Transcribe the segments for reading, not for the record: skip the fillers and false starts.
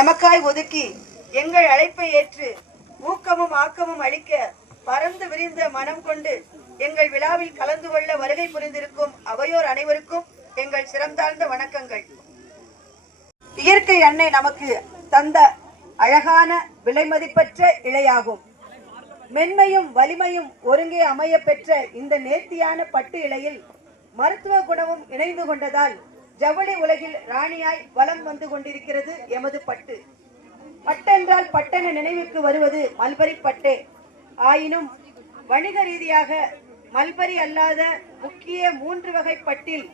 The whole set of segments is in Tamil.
எமக்காய் ஒதுக்கி எங்கள் அழைப்பை ஏற்று ஊக்கமும் ஆக்கமும் அளிக்க பறந்து விரிந்த மனம் கொண்டு எங்கள் விழாவில் கலந்து கொள்ள வருகை புரிந்திருக்கும் அவையோர் அனைவருக்கும் எங்கள் சிறந்தாழ்ந்த வணக்கங்கள். இயற்கை அன்னை நமக்கு தந்த அழகான விலைமதிப்பற்ற இழையாகும். மென்மையும் வலிமையும் ஒருங்கே அமைய பெற்ற இந்த நேர்த்தியான பட்டு இழையில் மருத்துவ குணமும் இணைந்து கொண்டதால் ஜவுளி உலகில் ராணியாய் வலம் வந்து கொண்டிருக்கிறது எமது பட்டு. பட்டென்றால் பட்டென நினைவுக்கு வருவது மல்பரி பட்டே. ஆயினும் வணிக ரீதியாக மல்பரி அல்லாத முக்கிய 3 வகை பட்டில்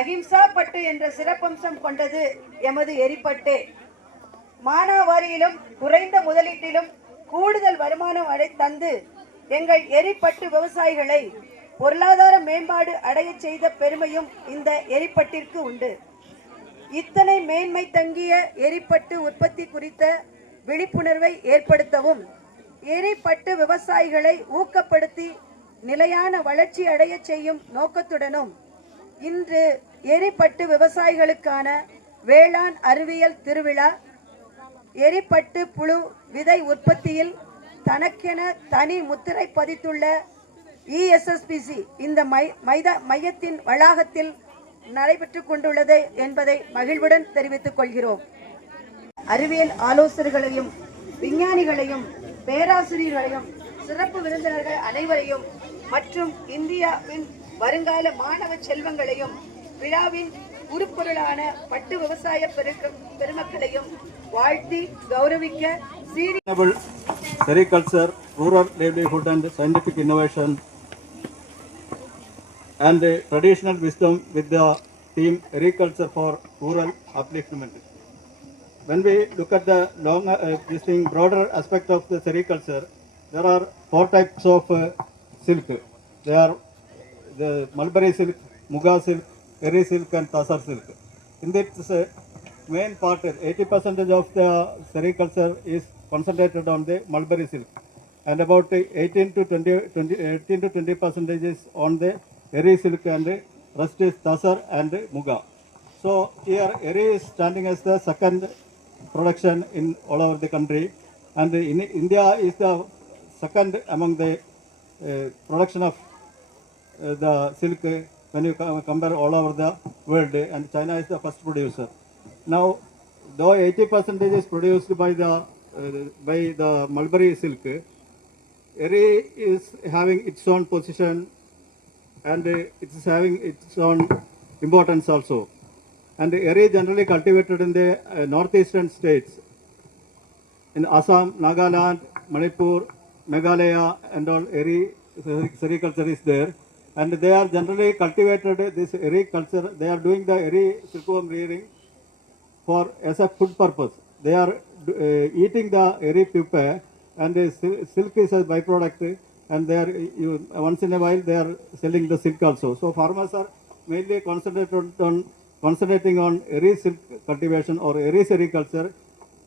அஹிம்சா பட்டு என்ற சிறப்பம்சம் கொண்டது எமது எரிப்பட்டே. மானாவாரியிலும் குறைந்த முதலீட்டிலும் கூடுதல் வருமானம் தந்து எங்கள் எரிப்பட்டு விவசாயிகளை பொருளாதார மேம்பாடு அடைய செய்த பெருமையும் இந்த எரிப்பட்டிற்கு உண்டு. இத்தனை மேன்மை தங்கிய எரிப்பட்டு உற்பத்தி குறித்த விழிப்புணர்வை ஏற்படுத்தவும் எரிப்பட்டு விவசாயிகளை ஊக்கப்படுத்தி நிலையான வளர்ச்சி அடைய செய்யும் நோக்கத்துடனும் இன்று எரிப்பட்டு விவசாயிகளுக்கான வேளாண் அறிவியல் திருவிழா எரிப்பட்டு புழு விதை உற்பத்தியில் தனக்கென தனி முத்திரை பதித்துள்ள ESSPC இந்த மையத்தின் வளாகத்தில் நடைபெற்று கொண்டுள்ளது என்பதை மகிழ்வுடன் தெரிவித்துக் கொள்கிறோம். அறிவியல் ஆலோசகர்களையும் விஞ்ஞானிகளையும் பேராசிரியர்களையும் சிறப்பு விருந்தினர்கள் அனைவரையும் மற்றும் இந்தியாவின் வருங்கால மாணவ செல்வங்களையும் விழாவின் உருப்பொருளான பட்டு விவசாய பெருமக்களையும் வாழ்த்தி கௌரவிக்க Sericulture, rural livelihood and scientific innovation and traditional wisdom with the theme Agriculture for Rural Upliftment. When we look at the broader aspect of the sericulture, there are 4 types of silk. They are the mulberry silk, muga silk, eri silk and tasar silk. In this main part, 80% of the sericulture is concentrated on the mulberry silk and about 18 to 20% is on the eri silk and the rest is tasar and muga. So here eri is standing as the second production in all over the country, and in India is the second among the production of the silk when you compare all over the world, and China is the first producer. Now, though 80% is produced by the mulberry silk, eri is having its own position and it is having its own importance also. And eri generally cultivated in the northeastern states, in Assam, Nagaland, Manipur, Meghalaya, and all eri sericulture is there. And they are generally cultivated this eri culture. They are doing the eri silkworm rearing as a food purpose. They are eating the eri pupae, and the silk is a byproduct, and they are once in a while they are selling the silk also. So farmers are mainly concentrating on eri silk cultivation or eri sericulture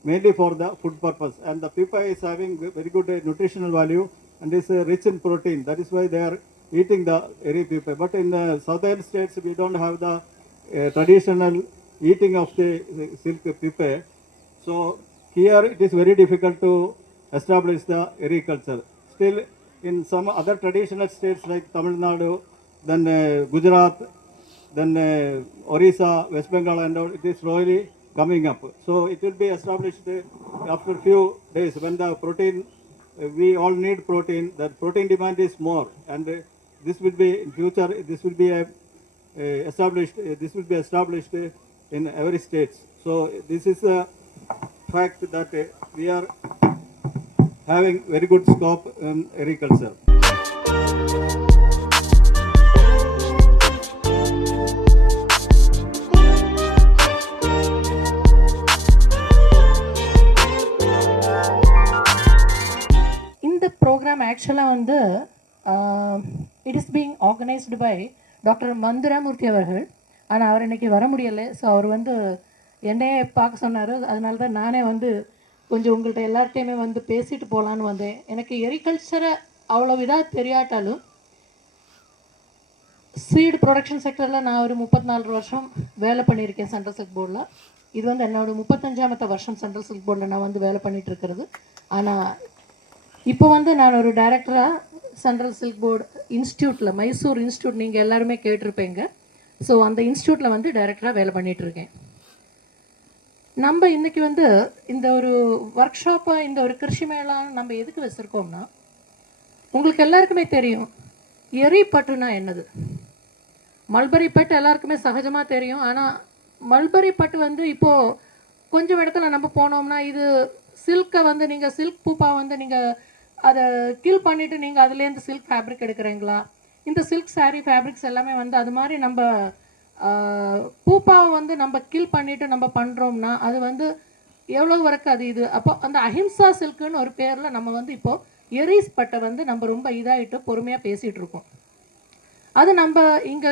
mainly for the food purpose, and the pupae is having very good nutritional value and is rich in protein. That is why they are eating the eri pupae. But in the southern states we don't have the traditional eating of the silk pupae. So here it is very difficult to establish the eri culture. Still, in some other traditional states like Tamil Nadu, then Gujarat, then Orissa, West Bengal and all, it is slowly coming up. So it will be established after few days when the protein, we all need protein, the protein demand is more, and this will be in future, this will be established in every state. So this is a fact that we are having very good scope in agriculture. இந்த ப்ரோக்ராம் ஆக்சுவலாக வந்து it is being organised by doctor Manthuramurthy அவர்கள். ஆனால் அவர் இன்றைக்கி வர முடியலை. ஸோ அவர் வந்து என்னையே பார்க்க சொன்னார். அதனால தான் நானே வந்து கொஞ்சம் உங்கள்கிட்ட எல்லார்ட்டையுமே வந்து பேசிட்டு போகலான்னு வந்தேன். எனக்கு எரிகல்ச்சரை அவ்வளோ இதாக தெரியாட்டாலும் சீடு ப்ரொடக்ஷன் செக்டரில் நான் ஒரு 34 வருஷம் வேலை பண்ணியிருக்கேன் சென்ட்ரல் சில்க் போர்டில். இது வந்து என்னோட 35ஆவது வருஷம் சென்ட்ரல் சில்க் போர்டில் நான் வந்து வேலை பண்ணிட்டு இருக்கிறது. ஆனால் இப்போ வந்து நான் ஒரு டைரக்டராக சென்ட்ரல் சில்க் போர்டு இன்ஸ்டியூட்டில், மைசூர் இன்ஸ்டியூட் நீங்கள் எல்லாருமே கேட்டிருப்பீங்க. ஸோ அந்த இன்ஸ்டியூட்டில் வந்து டைரக்டராக வேலை பண்ணிகிட்ருக்கேன். நம்ம இன்றைக்கி வந்து இந்த ஒரு ஒர்க் ஷாப்பை, இந்த ஒரு கிருஷி மேளா நம்ம எதுக்கு வச்சுருக்கோம்னா, உங்களுக்கு எல்லாருக்குமே தெரியும் எரி பட்டுனா என்னது. மல்பரி பட்டு எல்லாருக்குமே சகஜமாக தெரியும். ஆனால் மல்பரி பட்டு வந்து இப்போது கொஞ்சம் இடத்துல நம்ம போனோம்னா, இது சில்கை வந்து நீங்கள் சில்க் பூப்பா வந்து நீங்கள் அதை கில் பண்ணிவிட்டு நீங்கள் அதுலேருந்து சில்க் ஃபேப்ரிக் எடுக்கிறீங்களா, இந்த சில்க் சாரீ ஃபேப்ரிக்ஸ் எல்லாமே வந்து அது மாதிரி நம்ம பூப்பாவை வந்து நம்ம கில் பண்ணிவிட்டு நம்ம பண்ணுறோம்னா அது வந்து எவ்வளோ வரைக்கும் அது இது. அப்போ அந்த அஹிம்சா சில்க்குன்னு ஒரு பேரில் நம்ம வந்து இப்போது எரிஸ் பட்டை வந்து நம்ம ரொம்ப இதாகிட்டு பொறுமையாக பேசிகிட்டு இருக்கோம். அது நம்ம இங்கே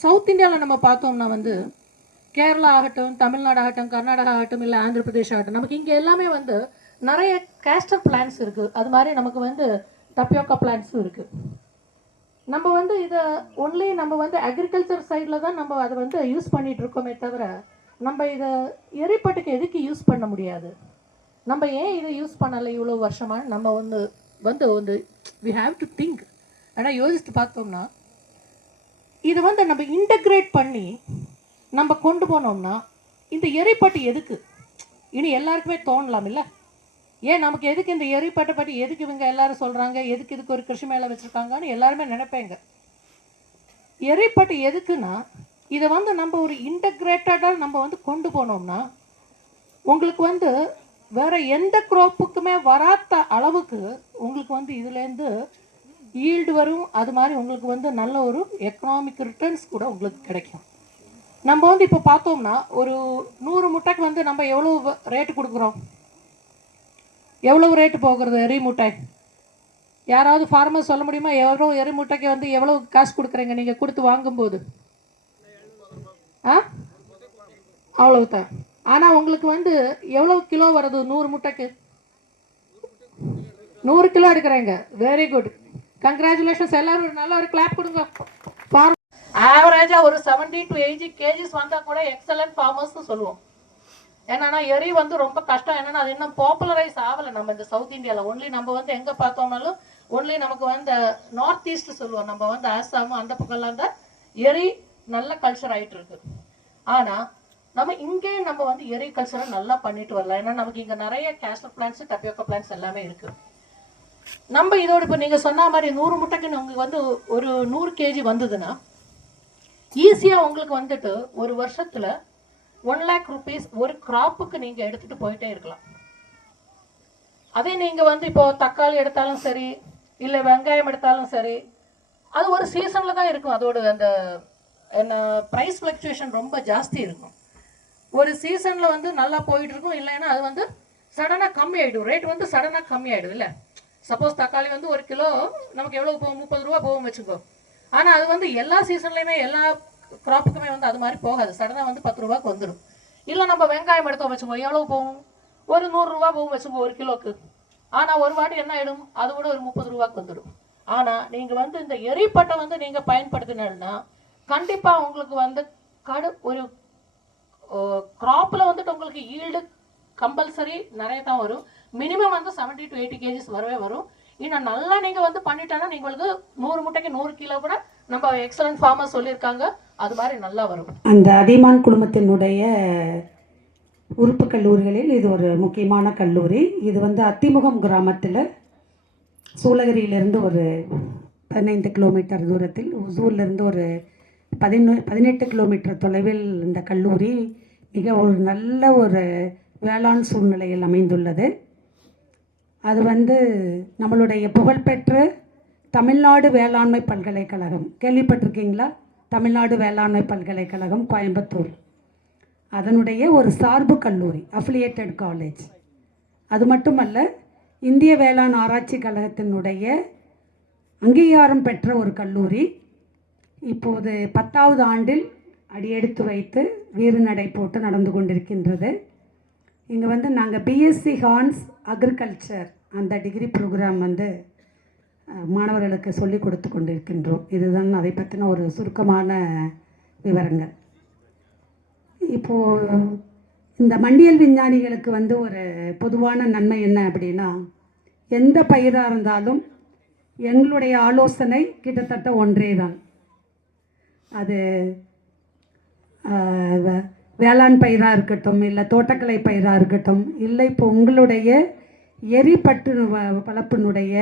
சவுத் இந்தியாவில் நம்ம பார்த்தோம்னா வந்து கேரளா ஆகட்டும், தமிழ்நாடு ஆகட்டும், கர்நாடகா ஆகட்டும், இல்லை ஆந்திர பிரதேஷ் ஆகட்டும், நமக்கு இங்கே எல்லாமே வந்து நிறைய கேஸ்டர் பிளான்ஸ் இருக்குது. அது மாதிரி நமக்கு வந்து டப்பியோக்கா பிளான்ஸும் இருக்குது. நம்ம வந்து இதை ஒன்லி நம்ம வந்து அக்ரிகல்ச்சர் சைடில் தான் நம்ம அதை வந்து யூஸ் பண்ணிகிட்டு இருக்கோமே தவிர, நம்ம இதை எரிப்பட்டுக்கு எதுக்கு யூஸ் பண்ண முடியாது, நம்ம ஏன் இதை யூஸ் பண்ணலை இவ்வளோ வருஷமாக நம்ம வந்து வந்து வந்து வி ஹாவ் டு திங்க். ஆனால் யோசித்து பார்த்தோம்னா இதை வந்து நம்ம இன்டகிரேட் பண்ணி நம்ம கொண்டு போனோம்னா இந்த எரிப்பட்டு எதுக்கு இனி எல்லாருக்குமே தோணலாம் இல்லை. ஏன் நமக்கு எதுக்கு இந்த எரிப்பட்டை பற்றி எதுக்கு இவங்க எல்லாரும் சொல்கிறாங்க, எதுக்கு இதுக்கு ஒரு கிருஷி மேளா வச்சுருக்காங்கன்னு எல்லாருமே நினைப்பேங்க. எரிப்பட்டு எதுக்குன்னா, இதை வந்து நம்ம ஒரு இன்டகிரேட்டடாக நம்ம வந்து கொண்டு போனோம்னா உங்களுக்கு வந்து வேறு எந்த க்ராப்புக்குமே வராத அளவுக்கு உங்களுக்கு வந்து இதுலேருந்து ஈல்டு வரும். அது மாதிரி உங்களுக்கு வந்து நல்ல ஒரு எக்கனாமிக் ரிட்டர்ன்ஸ் கூட உங்களுக்கு கிடைக்கும். நம்ம வந்து இப்போ பார்த்தோம்னா ஒரு 100 முட்டைக்கு வந்து நம்ம எவ்வளோ ரேட்டு கொடுக்குறோம், எவ்வளவு ரேட்டு போகிறது எரி முட்டை? யாராவது ஃபார்மர் சொல்ல முடியுமா? எவ்வளோ எரி முட்டைக்கு வந்து எவ்வளோ காசு கொடுக்குறீங்க நீங்கள் கொடுத்து வாங்கும்போது? அவ்வளவுதான். ஆனால் உங்களுக்கு வந்து எவ்வளோ கிலோ வருது 100 முட்டைக்கு? 100 கிலோ எடுக்கிறீங்க. Very good, congratulations. எல்லாரும் நல்ல ஒரு கிளாப் கொடுங்க. ஆவரேஜாக ஒரு 70 to 80 kgs வந்தால் கூட எக்ஸலண்ட் ஃபார்மர்ஸ்னு சொல்லுவோம். என்னன்னா எரி வந்து ரொம்ப கஷ்டம். என்னன்னா அது இன்னும் பாப்புலரைஸ் ஆகலை நம்ம இந்த சவுத் இந்தியாவில். ஒன்லி நம்ம வந்து எங்கே பார்த்தோம்னாலும் ஒன்லி நமக்கு வந்து நார்த் ஈஸ்ட் சொல்லுவோம், நம்ம வந்து ஆசாம் அந்த பக்கம்லாம் தான் எரி நல்ல கல்ச்சர் ஆகிட்டு இருக்கு. ஆனால் நம்ம இங்கே நம்ம வந்து எரி கல்ச்சரை நல்லா பண்ணிட்டு வரலாம். ஏன்னா நமக்கு இங்கே நிறைய கேஸ்டர் பிளான்ஸ், டப்பியோக்கா பிளான்ஸ் எல்லாமே இருக்கு. நம்ம இதோட இப்போ நீங்கள் சொன்ன மாதிரி 100 முட்டைக்குன்னு உங்களுக்கு வந்து ஒரு 100 kg வந்ததுன்னா ஈஸியாக உங்களுக்கு வந்துட்டு ஒரு வருஷத்தில் 1 lakh rupees ஒரு கிராப்புக்கு நீங்கள் எடுத்துகிட்டு போயிட்டே இருக்கலாம். அதே நீங்கள் வந்து இப்போது தக்காளி எடுத்தாலும் சரி, இல்லை வெங்காயம் எடுத்தாலும் சரி, அது ஒரு சீசனில் தான் இருக்கும். அதோட அந்த என்ன ப்ரைஸ் ஃப்ளக்சுவேஷன் ரொம்ப ஜாஸ்தி இருக்கும். ஒரு சீசனில் வந்து நல்லா போயிட்டு இருக்கும், இல்லைன்னா அது வந்து சடனாக கம்மி ஆகிடும். ரேட் வந்து சடனாக கம்மி ஆகிடும். இல்லை சப்போஸ் தக்காளி வந்து 1 கிலோ நமக்கு எவ்வளோ போகும், 30 ரூபா போகும் வச்சுக்கோ. ஆனால் அது வந்து எல்லா சீசன்லேயுமே எல்லா கிராப்புக்குமே வந்து அது மாதிரி போகாது. சடனாக வந்து 10 ரூபாய்க்கு வந்துடும். இல்லை நம்ம வெங்காயம் எடுத்தோம் வச்சுக்கோ, எவ்வளோ போகும், ஒரு 100 ரூபா போகும் வச்சுக்கோ 1 கிலோக்கு. ஆனால் ஒரு வாட்டி என்ன ஆகிடும், அது கூட ஒரு 30 ரூபாய்க்கு வந்துடும். ஆனால் நீங்கள் வந்து இந்த எரிப்பட்டை வந்து நீங்கள் பயன்படுத்தினா கண்டிப்பாக உங்களுக்கு வந்து ஒரு கிராப்பில் வந்துட்டு உங்களுக்கு ஈல்டு கம்பல்சரி நிறைய தான் வரும். மினிமம் வந்து 70 to 80 kgs வரவே வரும். இன்னும் நல்லா நீங்கள் வந்து பண்ணிட்டேன்னா உங்களுக்கு 100 முட்டைக்கு 100 கிலோ கூட நம்ம எக்ஸலன்ட் ஃபார்மர் சொல்லியிருக்காங்க, அது மாதிரி நல்லா வரும். அந்த அதிமான் குழுமத்தினுடைய உறுப்பு கல்லூரிகளில் இது ஒரு முக்கியமான கல்லூரி. இது வந்து அத்திமுகம் கிராமத்தில் சூளகிரியிலிருந்து ஒரு 15 கிலோமீட்டர் தூரத்தில், ஒசூர்லேருந்து ஒரு 18 கிலோமீட்டர் தொலைவில் இந்த கல்லூரி மிக ஒரு நல்ல ஒரு வேளாண் சூழ்நிலையில் அமைந்துள்ளது. அது வந்து நம்மளுடைய புகழ்பெற்ற தமிழ்நாடு வேளாண்மை பல்கலைக்கழகம், கேள்விப்பட்டிருக்கீங்களா? தமிழ்நாடு வேளாண்மை பல்கலைக்கழகம் கோயம்புத்தூர், அதனுடைய ஒரு சார்பு கல்லூரி, அஃபிலியேட்டட் காலேஜ். அது மட்டுமல்ல, இந்திய வேளாண் ஆராய்ச்சி கழகத்தினுடைய அங்கீகாரம் பெற்ற ஒரு கல்லூரி. இப்போது 10வது ஆண்டில் அடியெடுத்து வைத்து வீறுநடை போட்டு நடந்து கொண்டிருக்கின்றது. இங்கே வந்து நாங்கள் பிஎஸ்சி ஹார்ன்ஸ் அக்ரிகல்ச்சர் அந்த டிகிரி ப்ரோக்ராம் வந்து மாணவர்களுக்கு சொல்லிக் கொடுத்து கொண்டிருக்கின்றோம். இதுதான் அதை பற்றின ஒரு சுருக்கமான விவரங்கள். இப்போது இந்த மண்டியல் விஞ்ஞானிகளுக்கு வந்து ஒரு பொதுவான நன்மை என்ன அப்படின்னா, எந்த பயிராக இருந்தாலும் எங்களுடைய ஆலோசனை கிட்டத்தட்ட ஒன்றே தான். அது வேளாண் பயிராக இருக்கட்டும், இல்லை தோட்டக்கலை பயிராக இருக்கட்டும், இல்லை இப்போ உங்களுடைய எரிபட்டு வளர்ப்பினுடைய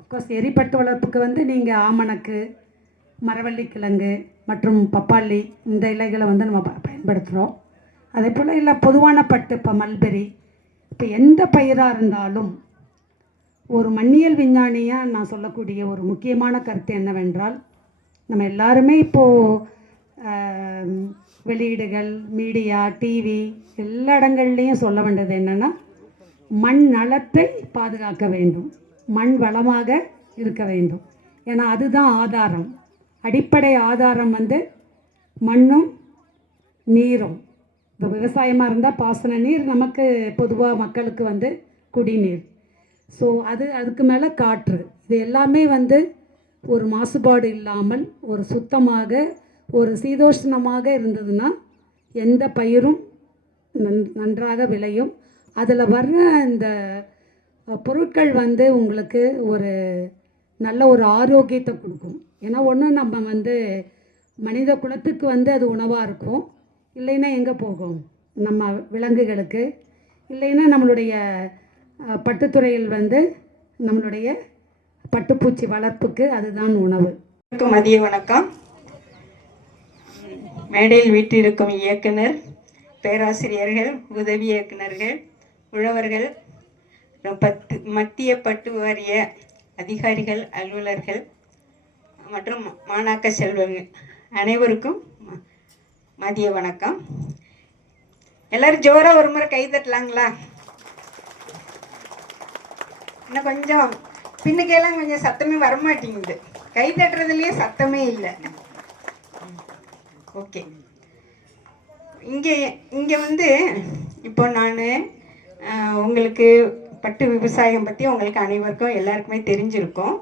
அஃப்கோர்ஸ் எரிபட்டு வளர்ப்புக்கு வந்து நீங்கள் ஆமணக்கு, மரவள்ளிக்கிழங்கு மற்றும் பப்பாளி இந்த இலைகளை வந்து நம்ம பயன்படுத்துகிறோம். அதே போல் இல்லை பொதுவான பட்டு இப்போ மல்பெரி, இப்போ எந்த பயிராக இருந்தாலும் ஒரு மண்ணியல் விஞ்ஞானியாக நான் சொல்லக்கூடிய ஒரு முக்கியமான கருத்து என்னவென்றால், நம்ம எல்லாருமே இப்போது வெளியீடுகள், மீடியா, டிவி எல்லா இடங்கள்லேயும் சொல்ல வேண்டியது என்னென்னா, மண் நலத்தை பாதுகாக்க வேண்டும், மண் வளமாக இருக்க வேண்டும். ஏன்னா அதுதான் ஆதாரம், அடிப்படை ஆதாரம் வந்து மண்ணும் நீரும். இப்போ விவசாயமாக இருந்தால் பாசன நீர், நமக்கு பொதுவாக மக்களுக்கு வந்து குடிநீர். ஸோ அதுக்கு மேலே காற்று, இது எல்லாமே வந்து ஒரு மாசுபாடு இல்லாமல் ஒரு சுத்தமாக ஒரு சீதோஷ்ணமாக இருந்ததுன்னா எந்த பயிரும் நன்றாக விளையும். அதில் வர்ற இந்த பொருட்கள் வந்து உங்களுக்கு ஒரு நல்ல ஒரு ஆரோக்கியத்தை கொடுக்கும். ஏன்னா ஒன்று நம்ம வந்து மனித குலத்துக்கு வந்து அது உணவாக இருக்கும், இல்லைன்னா எங்கே போகும் நம்ம விலங்குகளுக்கு, இல்லைன்னா நம்மளுடைய பட்டுத்துறையில் வந்து நம்மளுடைய பட்டுப்பூச்சி வளர்ப்புக்கு அதுதான் உணவு. மதிய வணக்கம். மேடையில் வீட்டிருக்கும் இயக்குனர், பேராசிரியர்கள், உதவி இயக்குனர்கள், உழவர்கள், மத்திய பட்டு வாரிய அதிகாரிகள், அலுவலர்கள் மற்றும் மாணாக்க செல்வங்கள் அனைவருக்கும் மதிய வணக்கம். எல்லாரும் ஜோரா ஒரு முறை கை தட்டலாங்களா? இன்னும் கொஞ்சம் பின்னுக்கெல்லாம் கொஞ்சம் சத்தமே வரமாட்டேங்குது, கை தட்டுறதுலேயே சத்தமே இல்லை. ஓகே, இங்கே வந்து இப்போ நான் உங்களுக்கு பட்டு விவசாயம் பற்றி உங்களுக்கு அனைவருக்கும் எல்லாருக்குமே தெரிஞ்சிருக்கும்.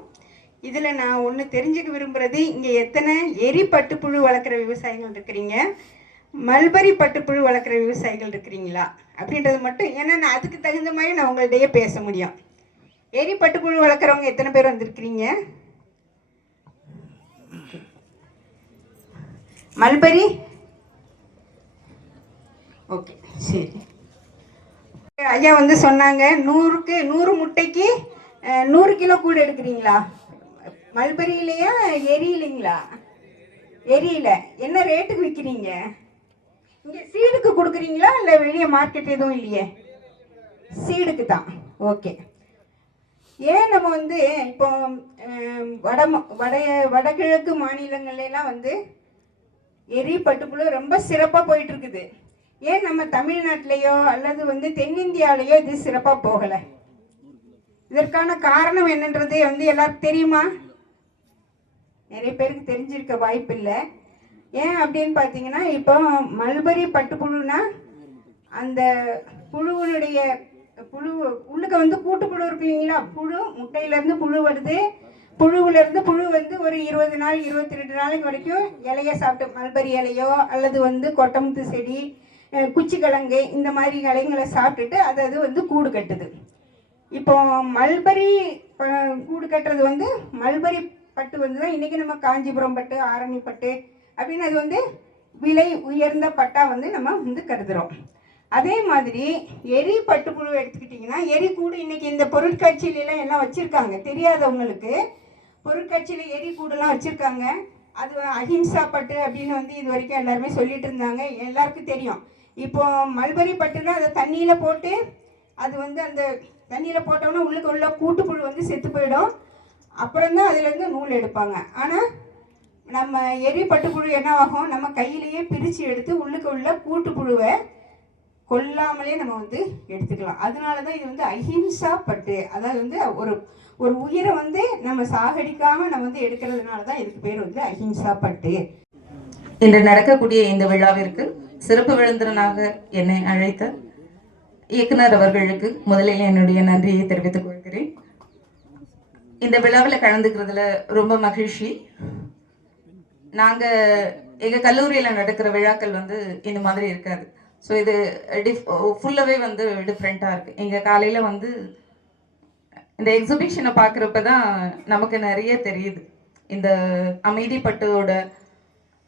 இதில் நான் ஒன்று தெரிஞ்சுக்க விரும்புகிறது, இங்கே எத்தனை எரி பட்டுப்புழு வளர்க்குற விவசாயிகள் இருக்கிறீங்க, மல்பரி பட்டுப்புழு வளர்க்குற விவசாயிகள் இருக்கிறீங்களா அப்படின்றது மட்டும். ஏன்னா நான் அதுக்கு தகுந்த மாதிரி நான் உங்கள்கிட்டயே பேச முடியும். எரி பட்டுப்புழு வளர்க்குறவங்க எத்தனை பேர் வந்திருக்கிறீங்க? மல்பரி ஓகே, சரி. ஐயா வந்து சொன்னாங்க 100 முட்டைக்கு 100 கிலோ கூட எடுக்கிறீங்களா? மல்பரியிலையா எரியிலைங்களா? எரியில என்ன ரேட்டுக்கு விற்கிறீங்க? இங்கே சீடுக்கு கொடுக்குறீங்களா இல்லை வெளியே மார்க்கெட் எதுவும் இல்லையே? சீடுக்கு தான். ஓகே. ஏன் நம்ம வந்து இப்போ வடகிழக்கு மாநிலங்கள்லாம் வந்து எரி பட்டுப்புழு ரொம்ப சிறப்பாக போயிட்டு இருக்குது. ஏன் நம்ம தமிழ்நாட்டிலையோ அல்லது வந்து தென்னிந்தியாவிலையோ இது சிறப்பாக போகலை? இதற்கான காரணம் என்னன்றது வந்து எல்லாருக்கும் தெரியுமா? நிறைய பேருக்கு தெரிஞ்சிருக்க வாய்ப்பு இல்லை. ஏன் அப்படின்னு பார்த்தீங்கன்னா, இப்போ மல்பரி பட்டுப்புழுனா அந்த புழுவனுடைய புழு உள்ளுக்க வந்து கூட்டுப்புழு இருக்கு இல்லைங்களா? புழு முட்டையிலேருந்து புழு வருது, புழுவிலேருந்து புழு வந்து ஒரு 20 நாள் 22 நாளைக்கு வரைக்கும் இலையை சாப்பிட்டு, மல்பரி இலையோ அல்லது வந்து கொட்டமுத்து செடி, குச்சிக்கிழங்கு இந்த மாதிரி இலைங்களை சாப்பிட்டுட்டு அது வந்து கூடு கட்டுது. இப்போ மல்பரி கூடு கட்டுறது வந்து மல்பரி பட்டு வந்து தான் இன்றைக்கி நம்ம காஞ்சிபுரம் பட்டு, ஆரணி பட்டு அப்படின்னு அது வந்து விலை உயர்ந்த பட்டாக வந்து நம்ம வந்து கருதுகிறோம். அதே மாதிரி எரி பட்டுப்புழு எடுத்துக்கிட்டிங்கன்னா, எரி கூடு இன்றைக்கி இந்த பொருட்காட்சியிலலாம் எல்லாம் வச்சுருக்காங்க. தெரியாதவங்களுக்கு பொருட்காட்சியில் எரி கூடுலாம் வச்சுருக்காங்க. அது அஹிம்சா பட்டு அப்படின்னு வந்து இது வரைக்கும் எல்லாருமே சொல்லிட்டு இருந்தாங்க, எல்லாருக்கும் தெரியும். இப்போ மல்பரி பட்டுனா அதை தண்ணியில் போட்டு அது வந்து அந்த தண்ணியில் போட்டோம்னா உள்ளுக்கு உள்ள கூட்டுப்புழு வந்து செத்து போயிடும். அப்புறம்தான் அதுலேருந்து நூல் எடுப்பாங்க. ஆனால் நம்ம எரி பட்டுப்புழு என்ன ஆகும், நம்ம கையிலேயே பிரித்து எடுத்து உள்ளுக்கு உள்ள கூட்டுப்புழுவை கொல்லாமலே நம்ம வந்து எடுத்துக்கலாம். அதனால தான் இது வந்து அஹிம்சா பட்டு. அதாவது வந்து ஒரு உயிரை வந்து நம்ம சாகடிக்காமல் நம்ம வந்து எடுக்கிறதுனால தான் இதுக்கு பேர் வந்து அஹிம்சா பட்டு. இன்று நடக்கக்கூடிய இந்த விழாவிற்கு சிறப்பு விருந்தினராக என்னை அழைத்த இயக்குனர் அவர்களுக்கு முதலில் என்னுடைய நன்றியை தெரிவித்துக் கொள்கிறேன். இந்த விழாவில் கலந்துக்கிறதுல ரொம்ப மகிழ்ச்சி. நாங்கள் எங்கள் கல்லூரியில் நடக்கிற விழாக்கள் வந்து இந்த மாதிரி இருக்காது. ஸோ இது ஃபுல்லாகவே வந்து டிஃப்ரெண்ட்டாக இருக்குது. இங்கே காலையில் வந்து இந்த எக்ஸிபிஷனை பார்க்குறப்ப தான் நமக்கு நிறைய தெரியுது. இந்த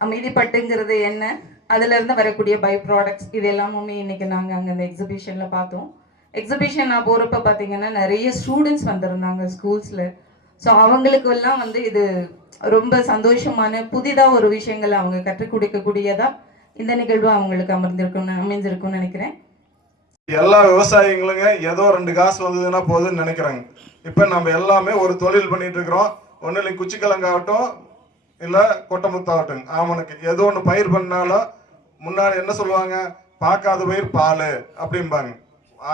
அமைதிப்பட்டுங்கிறது என்ன, அதுலேருந்து வரக்கூடிய பை ப்ராடக்ட்ஸ், இது எல்லாமே இன்றைக்கி நாங்கள் அங்கே இந்த எக்ஸிபிஷனில் பார்த்தோம். எக்ஸிபிஷன் நான் போகிறப்ப பார்த்தீங்கன்னா நிறைய ஸ்டூடெண்ட்ஸ் வந்திருந்தாங்க ஸ்கூல்ஸில். ஸோ அவங்களுக்கு எல்லாம் வந்து இது ரொம்ப சந்தோஷமான புதிதாக ஒரு விஷயங்களை அவங்க கற்றுக் கொடுக்கக்கூடியதாக இந்த நிகழ்வு அவங்களுக்கு அமைஞ்சிருக்கும்னு நினைக்கிறேன். எல்லா விவசாயிகளுங்க ஏதோ 2 காசு வந்ததுன்னா போதுன்னு நினைக்கிறாங்க. இப்போ நம்ம எல்லாமே ஒரு தொழில் பண்ணிட்டு இருக்கிறோம். ஒன்றும் இல்லை, குச்சிக்கிழங்காகட்டும் இல்லை கொட்டமுத்தாகட்டும், ஆமனுக்கு ஏதோ ஒன்று பயிர் பண்ணாலும் முன்னாடி என்ன சொல்லுவாங்க, பார்க்காத பயிர் பால் அப்படிம்பாங்க.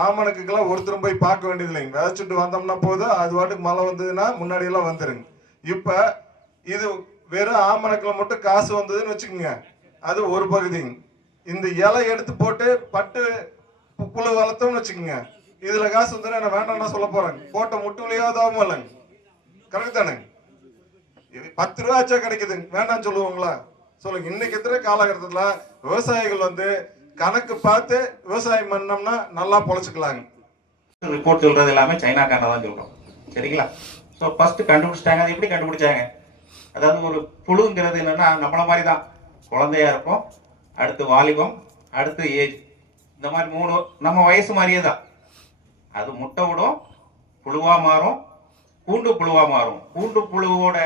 ஆமணக்குக்கெல்லாம் ஒருத்தரும் போய் பார்க்க வேண்டியது இல்லைங்க. விதைச்சிட்டு வந்தோம்னா போதும், அது வாட்டுக்கு மழை வந்ததுன்னா முன்னாடியெல்லாம் வந்துருங்க. இப்போ இது வெறும் ஆமணக்கில் மட்டும் காசு வந்ததுன்னு வச்சுக்கோங்க, அது ஒரு பகுதிங்க. இந்த இலை எடுத்து போட்டு பட்டு புழு வளர்த்தோம்னு வச்சுக்கோங்க, இதில் காசு வந்துன்னா என்ன வேண்டாம்னா சொல்ல போகிறாங்க. போட்ட முட்டு விலையாவது ஆகும் இல்லைங்க, கரெக்ட் தானேங்க? 10 ரூபா ஆச்சா கிடைக்குதுங்க, வேண்டாம்னு சொல்லுவாங்களா? சொல்லுங்க. இன்னைக்கு இருக்கிற காலகட்டத்தில் விவசாயிகள் வந்து கணக்கு பார்த்து விவசாயம் பண்ணோம்னா நல்லா பொழைச்சிக்கலாங்க. ரிப்போர்ட் சொல்றது எல்லாமே சைனாக்காரன் தான் சொல்றோம், சரிங்களா? ஸோ ஃபர்ஸ்ட் கண்டுபிடிச்சிட்டாங்க. அது எப்படி கண்டுபிடிச்சாங்க? அதாவது ஒரு புழுங்கிறது என்னன்னா நம்மள மாதிரி தான், குழந்தையா இருக்கும், அடுத்து வாலிபம், அடுத்து ஏஜ், இந்த மாதிரி 3 நம்ம வயசு மாதிரியே தான். அது முட்டை விடும், புழுவா மாறும், பூண்டு புழுவா மாறும், பூண்டு புழுவோட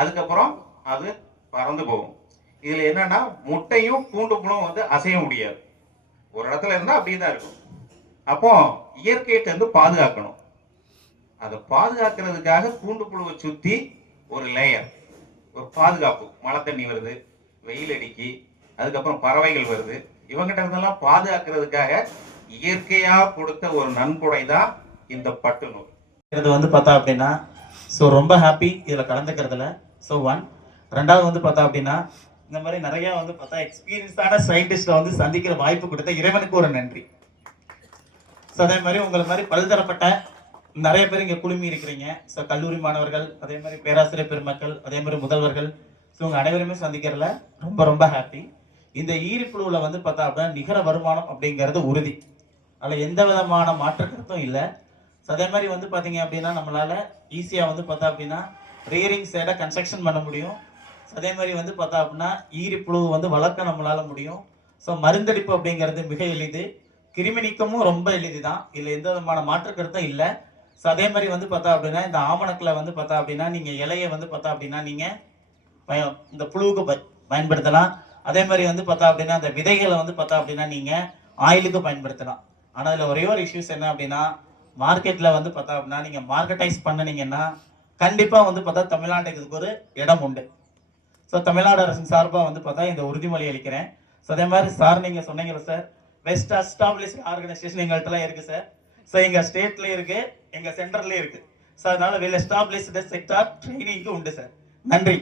அதுக்கப்புறம் அது பறந்து போகும். இதுல என்னன்னா முட்டையும் பூண்டு புழுவும் வந்து அசைய முடியாது, ஒரு இடத்துல இருந்தா அப்படியே தான் இருக்கும். அப்போ இயற்கையிட்ட இருந்து பாதுகாக்கணும். அதை பாதுகாக்கிறதுக்காக பூண்டு புழுவை சுத்தி ஒரு லேயர், ஒரு பாதுகாப்பு. மழை தண்ணி வருது, வெயில் அடிக்கி, அதுக்கப்புறம் பறவைகள் வருது, இவங்கிட்ட இருந்தெல்லாம் பாதுகாக்கிறதுக்காக இயற்கையா கொடுத்த ஒரு நன்கொடை தான் இந்த பட்டு நூல். இது வந்து பார்த்தா அப்படின்னா ஸோ ரொம்ப ஹாப்பி இதில் கலந்துக்கிறதுல. ஸோ 1 2வது வந்து பார்த்தா அப்படின்னா இந்த மாதிரி நிறைய வந்து பார்த்தா எக்ஸ்பீரியன்ஸான சயின்டிஸ்ட்டை வந்து சந்திக்கிற வாய்ப்பு கொடுத்த இறைவனுக்கு ஒரு நன்றி. ஸோ அதே மாதிரி உங்களை மாதிரி பல்தரப்பட்ட நிறைய பேர் இங்கே குழுமி இருக்கிறீங்க. ஸோ கல்லூரி மாணவர்கள், அதே மாதிரி பேராசிரியர் பெருமக்கள், அதே மாதிரி முதல்வர்கள், ஸோ உங்கள் அனைவருமே சந்திக்கிறதுல ரொம்ப ரொம்ப ஹாப்பி. இந்த ஈரிப்புழுவில் வந்து பார்த்தா அப்படின்னா நிகர வருமானம் அப்படிங்கிறது உறுதி, அதில் எந்த விதமான மாற்று கருத்தும் இல்லை. ஸோ அதே மாதிரி வந்து பார்த்தீங்க அப்படின்னா நம்மளால் ஈஸியாக வந்து பார்த்தா அப்படின்னா ரீரிங் சைடை கன்ஸ்ட்ரக்ஷன் பண்ண முடியும். ஸோ அதே மாதிரி வந்து பார்த்தா அப்படின்னா ஈரிப்புழு வந்து வளர்க்க நம்மளால் முடியும். ஸோ மருந்தடிப்பு அப்படிங்கிறது மிக எளிது, கிருமி நீக்கமும் ரொம்ப எளிது தான், இதில் எந்த விதமான மாற்று கருத்தும் இல்லை. ஸோ அதே மாதிரி வந்து பார்த்தா அப்படின்னா இந்த ஆமணக்கில் வந்து பார்த்தா அப்படின்னா நீங்கள் இலையை வந்து பார்த்தா அப்படின்னா நீங்கள் இந்த புழுவுக்கு பயன்படுத்தலாம். அதே மாதிரி வந்து பார்த்தா அப்படின்னா அந்த விதைகளை வந்து பார்த்தா அப்படின்னா நீங்கள் ஆயிலுக்கு பயன்படுத்தலாம். ஆனால் அதில் ஒரே ஒரு இஷ்யூஸ் என்ன அப்படின்னா மார்க்கெட்டில் வந்து பார்த்தா அப்படின்னா நீங்கள் மார்க்கெட்டைஸ் பண்ணினீங்கன்னா கண்டிப்பாக வந்து பார்த்தா தமிழ்நாட்டுக்கு இதுக்கு ஒரு இடம் உண்டு. ஸோ தமிழ்நாடு அரசின் சார்பாக வந்து பார்த்தா இந்த உறுதிமொழி அளிக்கிறேன். ஸோ அதே மாதிரி சார் நீங்கள் சொன்னீங்களா சார், பெஸ்ட் எஸ்டாப்ளிஷ் ஆர்கனைசேஷன் எங்கள்கிட்டலாம் இருக்குது சார். ஸோ எங்கள் ஸ்டேட்லேயும் இருக்குது, எங்கள் சென்டர்லேயும் இருக்குது. ஸோ அதனால் வெல் எஸ்டாப்ளிஷ்டு செக்டார் ட்ரைனிங்க்கு உண்டு சார். நன்றி.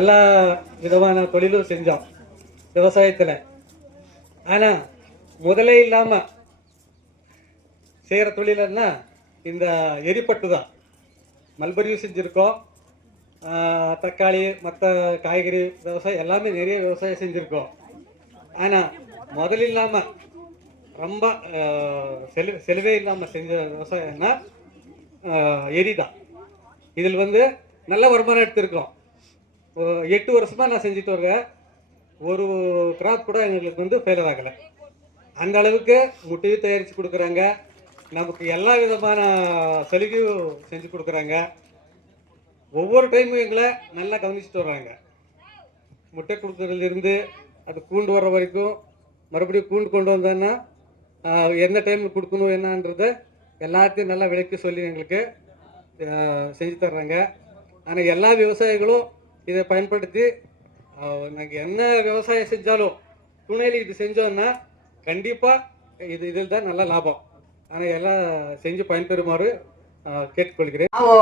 எல்லா விதமான தொழிலும் செஞ்சோம் விவசாயத்தில். ஆனால் முதலே இல்லாமல் செய்கிற தொழிலன்னா இந்த எரிப்பட்டு தான். மல்பரியும் செஞ்சுருக்கோம், தக்காளி மற்ற காய்கறி விவசாயம் எல்லாமே நிறைய விவசாயம் செஞ்சுருக்கோம். ஆனால் முதல்ல இல்லாமல் ரொம்ப செலவே இல்லாமல் செஞ்ச விவசாயம்னா எரி தான். இதில் வந்து நல்ல வருமானம் எடுத்திருக்கோம். 8 வருஷமாக நான் செஞ்சுட்டு வரேன். ஒரு கிராப் கூட எங்களுக்கு வந்து ஃபெயிலர் ஆகலை. அந்த அளவுக்கு முட்டையும் தயாரித்து கொடுக்குறாங்க. நமக்கு எல்லா விதமான சலுகையும் செஞ்சு கொடுக்குறாங்க. ஒவ்வொரு டைமும் எங்களை நல்லா கவனிச்சுட்டு வர்றாங்க. முட்டை கொடுக்குறதுலேருந்து அது கூண்டு வர்ற வரைக்கும், மறுபடியும் கூண்டு கொண்டு வந்தோன்னா எந்த டைமில் கொடுக்கணும் என்னன்றதை எல்லாத்தையும் நல்லா விளக்கி சொல்லி எங்களுக்கு செஞ்சு தர்றாங்க. ஆனால் எல்லா விவசாயிகளும் இதை பயன்படுத்தி நாங்கள் என்ன விவசாயம் செஞ்சாலும் துணையில் இது செஞ்சோன்னா கண்டிப்பாக இதில் தான் நல்ல லாபம். ஆனால் எல்லாம் செஞ்சு பயன்பெறுமாறு ಕೇಳ್ಕೊಳ್கிறேன். ನಾವು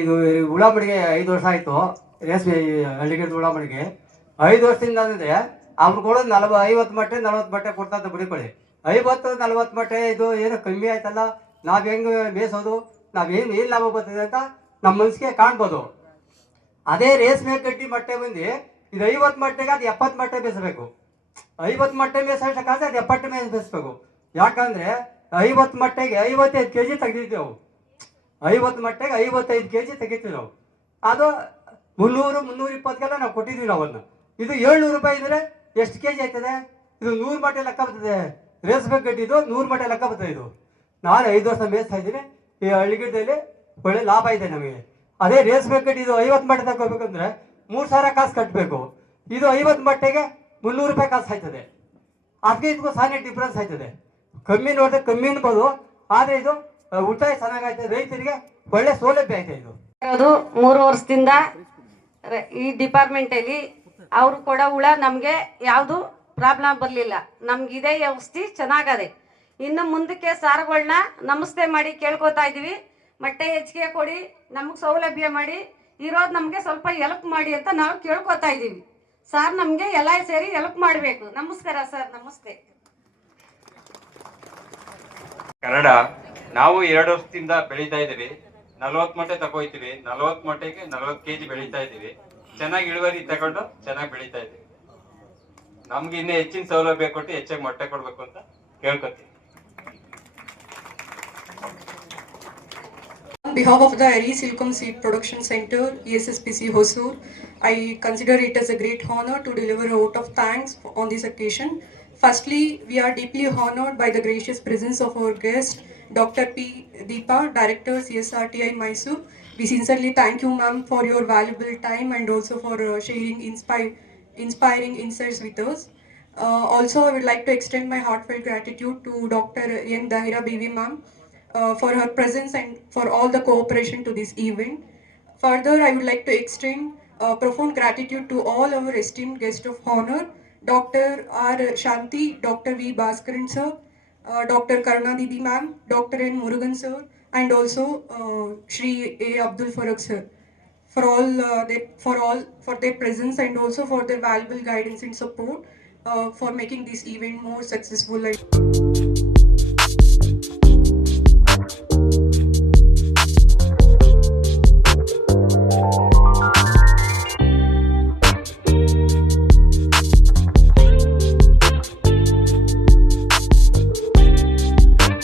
ಇದು ಉಳ್ಳಾಗಡ್ಡಿಗೆ 5 ವರ್ಷ ಆಯಿತು. ರೇಷ್ಮೆ ಹಳ್ಳಿಗಿಡದ ಉಳ್ಳಾಗಡ್ಡಿಗೆ 5 ವರ್ಷದಿಂದ ಅಂದರೆ ಅವ್ರು ಕೊಡೋದು 50 ಮಟ್ಟೆ 40 ಮಟ್ಟೆ ಕೊಡ್ತಾ ಅಂತ ಬಿಡಿಕೊಳ್ಳಿ. 50-40 ಮಟ್ಟೆ ಇದು ಏನು ಕಮ್ಮಿ ಆಯ್ತಲ್ಲ, ನಾವು ಹೆಂಗೆ ಬೇಯಿಸೋದು, ನಾವೇನು ಲಾಭ ಬರ್ತದೆ ಅಂತ ನಮ್ಮ ಮನಸ್ಸಿಗೆ ಕಾಣ್ಬೋದು. ಅದೇ ರೇಷ್ಮೆ ಗಡ್ಡಿ ಮಟ್ಟೆ ಬಂದು ಇದು 50 ಮಟ್ಟೆಗೆ ಅದು 70 ಮಟ್ಟೆ ಬೇಯಿಸಬೇಕು. 50 ಮಟ್ಟೆ ಬೇಯಿಸೋಕ್ಕಾದ್ರೆ ಅದು 70 ಬೇಯಿಸಬೇಕು. ಯಾಕಂದರೆ 50 ಮಟ್ಟೆಗೆ 55 kg ತೆಗೆದಿದ್ದೀವಿ ನಾವು. 50 ಮಟ್ಟೆಗೆ 55 kg ತೆಗಿತೀವಿ ನಾವು. ಅದು 300-320 ನಾವು ಕೊಟ್ಟಿದ್ದೀವಿ ನಾವು ಅದನ್ನು. ಇದು 700 ರೂಪಾಯಿ ಇದ್ದರೆ ಎಷ್ಟು kg ಆಯ್ತದೆ? ಇದು 100 ಮಟ್ಟೆ ಲೆಕ್ಕ ಬರ್ತದೆ. ರೇಷ್ಮೆ ಗಡ್ಡಿದು 100 ಮಟ್ಟೆ ಲೆಕ್ಕ ಬರ್ತದೆ. ಇದು ನಾನು 5 ವರ್ಷ ಮೇಯಿಸ್ತಾ ಇದ್ದೀನಿ. ಈ ಹಳ್ಳಿಗಿಡದಲ್ಲಿ ಒಳ್ಳೆ ಲಾಭ ಇದೆ ನಮಗೆ. ಅದೇ ರೇಷ್ಮೆ ಗಡ್ಡಿ ಇದು 50 ಮಟ್ಟೆ ತಗೋಬೇಕಂದ್ರೆ 3000 ಕಾಸು ಕಟ್ಟಬೇಕು. ಇದು 50 ಮಟ್ಟೆಗೆ 300 ರೂಪಾಯಿ ಕಾಸು ಆಯ್ತದೆ. ಅದಕ್ಕೆ ಇದಕ್ಕೂ ಸಾನೇ ಡಿಫ್ರೆನ್ಸ್ ಆಯ್ತದೆ. ಕಮ್ಮಿ ನೋಡಿದ್ರೆ ಕಮ್ಮಿ ಅನ್ಬೋದು, ಆದರೆ ಇದು ಉಳಿತಾಯ ಚೆನ್ನಾಗಾಯ್ತದೆ. ರೈತರಿಗೆ ಒಳ್ಳೆ ಸೌಲಭ್ಯ ಐತೆ. ಇದು ಅದು 3 ವರ್ಷದಿಂದ ಈ ಡಿಪಾರ್ಟ್ಮೆಂಟಲ್ಲಿ ಅವರು ಕೊಡೋ ಹುಳ ನಮಗೆ ಯಾವುದು ಪ್ರಾಬ್ಲಮ್ ಬರಲಿಲ್ಲ. ನಮ್ಗಿದೆ ಔಷಧಿ ಚೆನ್ನಾಗದೆ. ಇನ್ನು ಮುಂದಕ್ಕೆ ಸಾರುಗಳನ್ನ ನಮಸ್ತೆ ಮಾಡಿ ಕೇಳ್ಕೊತಾ ಇದ್ದೀವಿ. ಮೊಟ್ಟೆ ಹೆಚ್ಚಿಗೆ ಕೊಡಿ, ನಮಗೆ ಸೌಲಭ್ಯ ಮಾಡಿ, ಇರೋದು ನಮಗೆ ಸ್ವಲ್ಪ ಹೆಲ್ಪ್ ಮಾಡಿ ಅಂತ ನಾವು ಕೇಳ್ಕೊತಾ ಇದ್ದೀವಿ. ಸರ್ ನಮಗೆ ಎಲ್ಲ ಸೇರಿ ಹೆಲ್ಪ್ ಮಾಡಬೇಕು. ನಮಸ್ಕಾರ ಸರ್, ನಮಸ್ತೆ. ಕನ್ನಡ ನಾವು 2 ವರ್ಷದಿಂದ ಬೆಳೀತಾ ಇದ್ದೀವಿ. 40 ಮೊಟ್ಟೆ ತಗೋಯ್ತೀವಿ. 40 ಮೊಟ್ಟೆಗೆ 40 kg ಬೆಳೀತಾ ಇದ್ದೀವಿ. ಚೆನ್ನಾಗಿ ಇಳುವರಿ ತಗೊಂಡು ಚೆನ್ನಾಗಿ ಬೆಳೀತಾ ಇದ್ದೀವಿ. ನಮ್ಗೆ ಇನ್ನೂ ಹೆಚ್ಚಿನ ಸೌಲಭ್ಯ ಕೊಟ್ಟು ಹೆಚ್ಚಾಗಿ ಮೊಟ್ಟೆ ಕೊಡ್ಬೇಕು ಅಂತ ಕೇಳ್ಕೊತೀವಿ. On behalf of the Ari Silcom Seed Production Center, ESSPC Hosur, I consider it as a great honor to deliver a vote of thanks on this occasion. Firstly, we are deeply honored by the gracious presence of our guest, Dr. P. Deepa, Director, CSRTI Mysore. We sincerely thank you, ma'am, for your valuable time and also for sharing inspiring insights with us. Also, I would like to extend my heartfelt gratitude to Dr. N. Dahira Bibi, ma'am, for her presence and for all the cooperation to this event. Further, I would like to extend profound gratitude to all our esteemed guests of honor, Dr. R. Shanti, Dr. V. Bhaskaran sir, Dr. Karuna Didi ma'am, Dr. N. Murugan sir, and also Shri A. Abdul Farag sir, for their presence and also for their valuable guidance and support for making this event more successful.